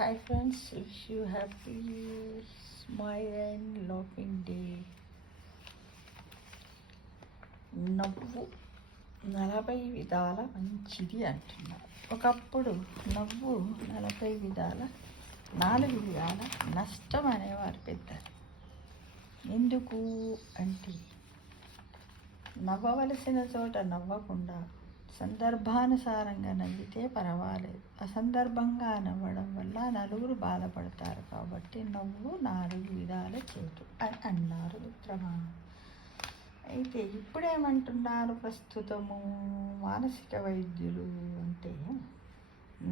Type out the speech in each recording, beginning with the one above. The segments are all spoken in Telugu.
Hi friends, wish you happy, smile and laughing day. నవ్వు 40 విధాల మంచిది అంటున్నారు. ఒకప్పుడు నవ్వు 40 విధాల 4 విధాల నష్టం అనేవారు పెద్దలు. ఎందుకు అంటే నవ్వవలసిన చోట నవ్వకుండా సందర్భానుసారంగా నవ్వితే పర్వాలేదు, అసందర్భంగా నవ్వడం వల్ల నలుగురు బాధపడతారు. కాబట్టి నవ్వు 4 విధాల చెడు అని అన్నారు మిత్రమా. అయితే ఇప్పుడేమంటున్నారు ప్రస్తుతము మానసిక వైద్యులు అంటే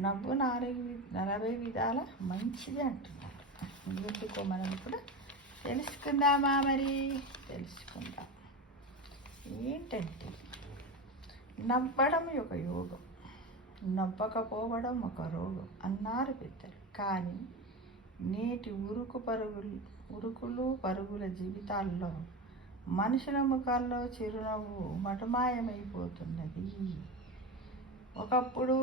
నవ్వు 40 విధాల మంచిది అంటున్నారు. ఎందుకో మనం ఇప్పుడు తెలుసుకుందామా? మరి తెలుసుకుందాం. ఏంటంటే నవ్వడం ఒక యోగం, నవ్వకపోవడం ఒక రోగం అన్నారు పెద్దలు. కానీ నేటి ఉరుకులు పరుగుల జీవితాల్లో మనుషుల ముఖాల్లో చిరునవ్వు మటుమాయమైపోతున్నది. ఒకప్పుడు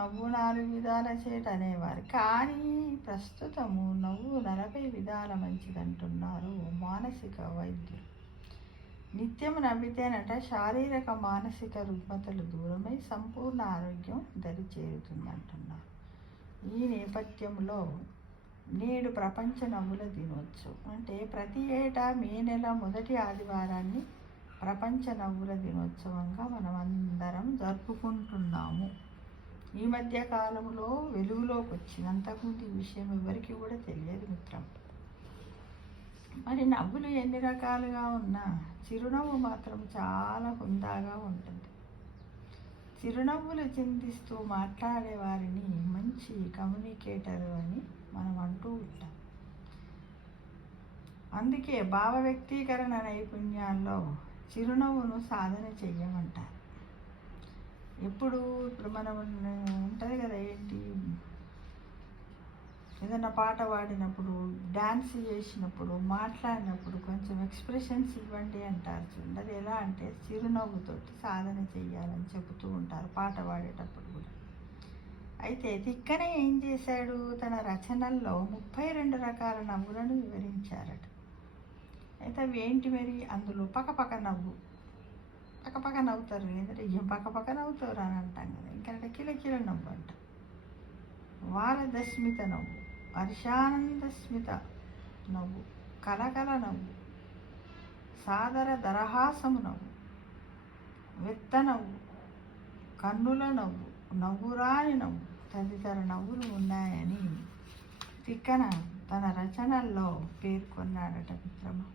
నవ్వు 4 విధాల చేట అనేవారు, కానీ ప్రస్తుతము నవ్వు 40 విధాల మంచిదంటున్నారు మానసిక వైద్యులు. నిత్యం నవ్వితేనట శారీరక మానసిక రుగ్మతలు దూరమై సంపూర్ణ ఆరోగ్యం దరిచేరుతుందంటున్నారు. ఈ నేపథ్యంలో నేడు ప్రపంచ నవ్వుల దినోత్సవం అంటే ప్రతి ఏటా మే నెల మొదటి ఆదివారాన్ని ప్రపంచ నవ్వుల దినోత్సవంగా మనం అందరం జరుపుకుంటున్నాము. ఈ మధ్య కాలంలో వెలుగులోకి వచ్చింది. అంతకుముందు ఈ విషయం ఎవరికి కూడా తెలియదు మిత్రం. మరి నవ్వులు ఎన్ని రకాలుగా ఉన్నా చిరునవ్వు మాత్రం చాలా హుందాగా ఉంటుంది. చిరునవ్వులు చిందిస్తూ మాట్లాడే వారిని మంచి కమ్యూనికేటర్ అని మనం అంటూ ఉంటాం. అందుకే భావ వ్యక్తీకరణ నైపుణ్యాల్లో చిరునవ్వును సాధన చెయ్యమంటారు. ఇప్పుడు మనం ఉంటుంది కదా, ఏంటి ఏదైనా పాట పాడినప్పుడు, డ్యాన్స్ చేసినప్పుడు, మాట్లాడినప్పుడు కొంచెం ఎక్స్ప్రెషన్స్ ఇవ్వండి అంటారు చూడండి. అది ఎలా అంటే చిరునవ్వుతోటి సాధన చెయ్యాలని చెబుతూ ఉంటారు పాట పాడేటప్పుడు కూడా. అయితే తిక్కన ఏం చేశాడు, తన రచనల్లో 32 రకాల నవ్వులను వివరించారట. అయితే అవి ఏంటి మరి? అందులో పక్కపక్క నవ్వు, పక్కపక్క నవ్వుతారు, లేదంటే ఏం పక్కపక్క నవ్వుతారు అని అంటాం కదా. ఇంకా కిలకిల నవ్వు అంట, వారదస్మిత నవ్వు, హర్షానందస్మిత నవ్వు, కలకల నవ్వు, సాదర దరహాసము నవ్వు, వెత్త నవ్వు, కన్నుల నవ్వు, నవ్వురాని నవ్వు తదితర నవ్వులు ఉన్నాయని తిక్కన తన రచనల్లో పేర్కొన్నాడట మిత్రమా.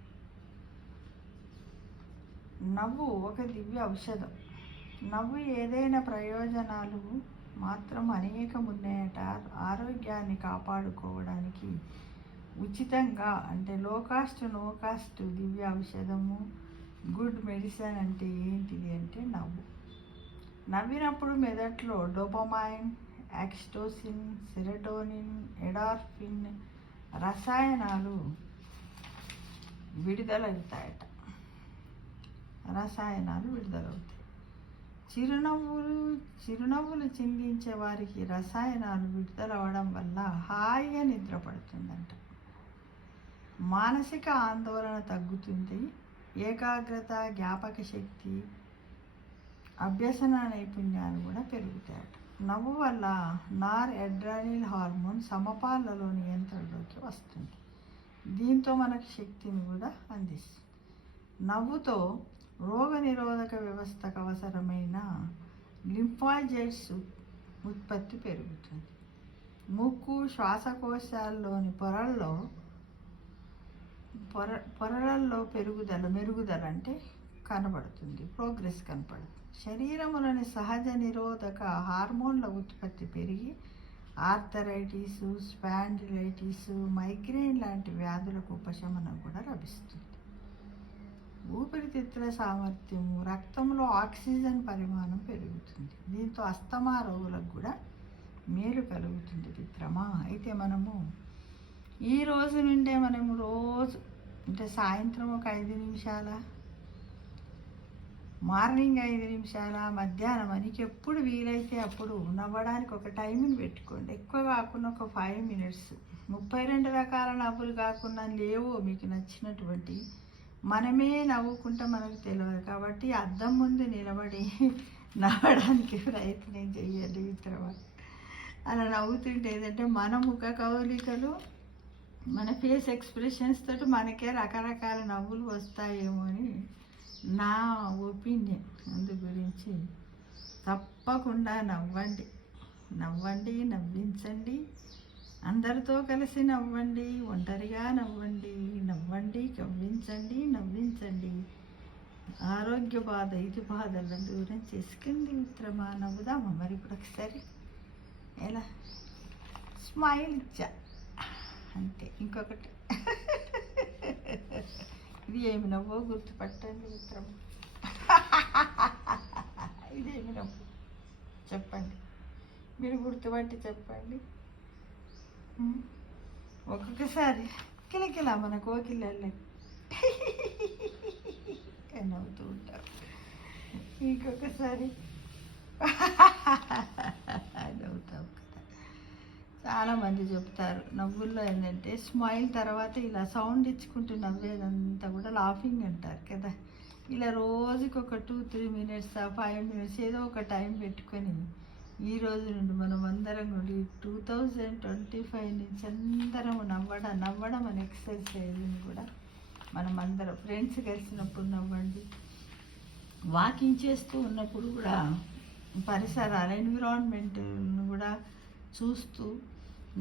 నవ్వు ఒక దివ్య ఔషధం. నవ్వు ఏదైనా ప్రయోజనాలు మాత్రం అనేకం ఉన్నాయట. ఆరోగ్యాన్ని కాపాడుకోవడానికి ఉచితంగా అంటే లో కాస్ట్ నో కాస్ట్ దివ్య ఔషధము, గుడ్ మెడిసిన్ అంటే ఏంటిది అంటే నవ్వు. నవ్వినప్పుడు మెదట్లో డోపమైన్, ఆక్సిటోసిన్, సెరోటోనిన్, ఎండార్ఫిన్ రసాయనాలు విడుదలవుతాయట. చిరునవ్వులు చిందించే వారికి రసాయనాలు విడుదలవ్వడం వల్ల హాయిగా నిద్ర పడుతుందంట. మానసిక ఆందోళన తగ్గుతుంది. ఏకాగ్రత, జ్ఞాపక శక్తి, అభ్యసన నైపుణ్యాలు కూడా పెరుగుతాయట. నవ్వు వల్ల నార్ అడ్రినల్ హార్మోన్ సమపాలలో నియంత్రణలోకి వస్తుంది. దీంతో మనకు శక్తిని కూడా అందిస్తుంది. నవ్వుతో రోగనిరోధక వ్యవస్థకు అవసరమైన లింఫాజైడ్స్ ఉత్పత్తి పెరుగుతుంది. ముక్కు, శ్వాసకోశాల్లోని పొరలలో మెరుగుదల అంటే కనబడుతుంది, ప్రోగ్రెస్ కనపడుతుంది. శరీరంలోని సహజ నిరోధక హార్మోన్ల ఉత్పత్తి పెరిగి ఆర్థరైటిస్, స్పాండిలైటిస్, మైగ్రేన్ లాంటి వ్యాధులకు ఉపశమనం కూడా లభిస్తుంది. ఊపిరితిత్తుల సామర్థ్యము, రక్తంలో ఆక్సిజన్ పరిమాణం పెరుగుతుంది. దీంతో అస్తమా రోగులకు కూడా మేలు కలుగుతుంది మిత్రమా. అయితే మనము ఈ రోజు నుండే మనము రోజు అంటే సాయంత్రం ఒక 5 నిమిషాల మార్నింగ్ 5 నిమిషాల, మధ్యాహ్నం మనకి ఎప్పుడు వీలైతే అప్పుడు నవ్వడానికి ఒక టైంని పెట్టుకోండి. ఎక్కువ కాకుండా ఒక 5 మినిట్స్. 32 రకాల నవ్వులు కాకుండా లేవో మీకు నచ్చినటువంటి మనమే నవ్వుకుంటే మనకు తెలియదు కాబట్టి అద్దం ముందు నిలబడి నవ్వడానికి ప్రయత్నం చేయండి మిత్రమా. అలా నవ్వుతుంటే ఏదంటే మన ముఖ కవలికలు, మన ఫేస్ ఎక్స్ప్రెషన్స్ తోటి మనకే రకరకాల నవ్వులు వస్తాయేమో అని నా ఒపీనియన్. అందు గురించి తప్పకుండా నవ్వండి, నవ్వండి, నవ్వించండి. అందరితో కలిసి నవ్వండి, ఒంటరిగా నవ్వండి, నవ్వండి, కవ్వించండి, నవ్వించండి. ఆరోగ్య బాధ ఇది బాధలను దూరం చేసుకుంది మిత్రమా. నవ్వుదామా మరి ఇప్పుడు ఒకసారి? ఎలా? స్మైల్ ఇచ్చా అంతే. ఇంకొకటి ఇది ఏమి నవ్వో గుర్తుపట్టండి మిత్రమా. ఇదేమి నవ్వు చెప్పండి, మీరు గుర్తుపట్టి చెప్పండి. ఒక్కొక్కసారి కిలకిలా మన కోకిళ్ళని నవ్వుతూ ఉంటారు, ఇంకొకసారి నవ్వుతాం కదా. చాలామంది చెప్తారు నవ్వుల్లో ఏంటంటే స్మైల్ తర్వాత ఇలా సౌండ్ ఇచ్చుకుంటూ నవ్వేదంతా కూడా లాఫింగ్ అంటారు కదా. ఇలా రోజుకి ఒక 2-3 మినిట్స్ 5 మినిట్స్ ఏదో ఒక టైం పెట్టుకొని ఈ రోజు నుండి మనం అందరం కూడా 2025 నుంచి అందరం నవ్వడం అనే ఎక్సర్సైజ్ని కూడా మనం అందరం ఫ్రెండ్స్ కలిసినప్పుడు నవ్వండి, వాకింగ్ చేస్తూ ఉన్నప్పుడు కూడా పరిసరాల ఎన్విరాన్మెంట్ను కూడా చూస్తూ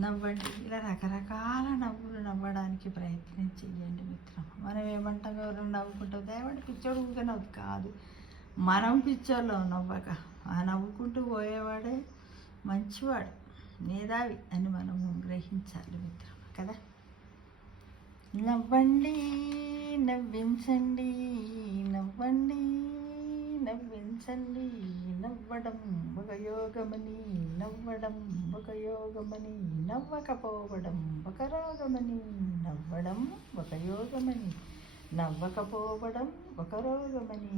నవ్వండి. ఇలా రకరకాల నవ్వులు నవ్వడానికి ప్రయత్నం చేయండి మిత్రం. మనం ఏమంటాం, ఎవరైనా నవ్వుకుంటాం దయవాడి పిచ్చోడు ఊరికే నవ్వు కాదు, మనం పిచ్చోళ్ళం నవ్వక. ఆ నవ్వుకుంటూ పోయేవాడే మంచివాడు, మేధావి అని మనము గ్రహించాలి మిత్రం కదా. నవ్వండి, నవ్వించండి, నవ్వండి, నవ్వించండి. నవ్వడం ఒక యోగమని, నవ్వడం ఒక యోగమని, నవ్వకపోవడం ఒక రోగమని. నవ్వడం ఒక యోగమని, నవ్వకపోవడం ఒక రోగమని.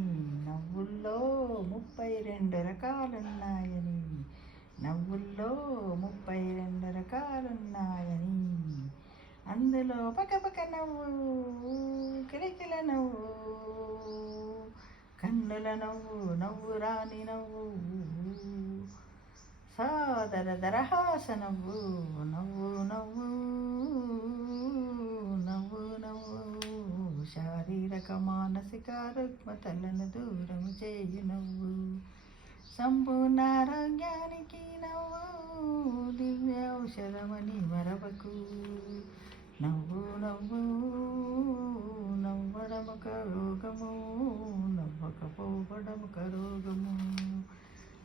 నవ్వుల్లో 32 రకాలున్నాయని, నవ్వుల్లో 32 రకాలున్నాయని. అందులో పక్కపక్క నవ్వు, కిలకిల నవ్వు, కన్నుల నవ్వు, నవ్వు రాని నవ్వు, సాదర దరహాస నవ్వు, నవ్వు నవ్వు, నవ్వు నవ్వు. శారీరక మానసిక రుగ్మతలను దూరం చేయు నవ్వు, సంపూర్ణ ఆరోగ్యానికి నవ్వు, దివ్య ఔషధమని మరవకు. నవ్వు నవ్వు, నవ్వడమొక రోగము, నవ్వకపోవడమొక రోగము.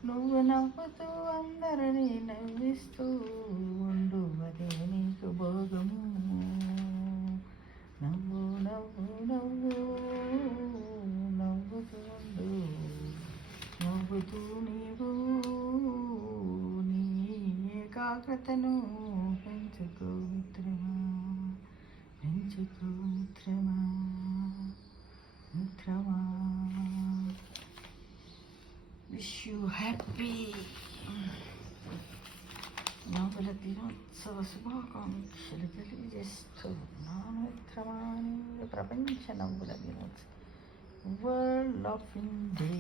నువ్వు నవ్వుతూ అందరినీ నవ్విస్తూ ఉండు, అదే నీకు భోగము. నవ్వు నవ్వు నవ్వు, నవ్వుతూ ఉండు, నవ్వుతూ నీవు నీ ఏకాగ్రతను పెంచుకో మిత్రమా, పెంచుకో మిత్రమా, మిత్రమా. విష్ యూ హ్యాపీ నవ్వుల దినోత్సవ శుభాకాంక్షలు తెలియజేస్తున్నాను మిత్రమా. ప్రపంచ నవ్వుల దినోత్సవం, వరల్డ్ లాఫింగ్ డే.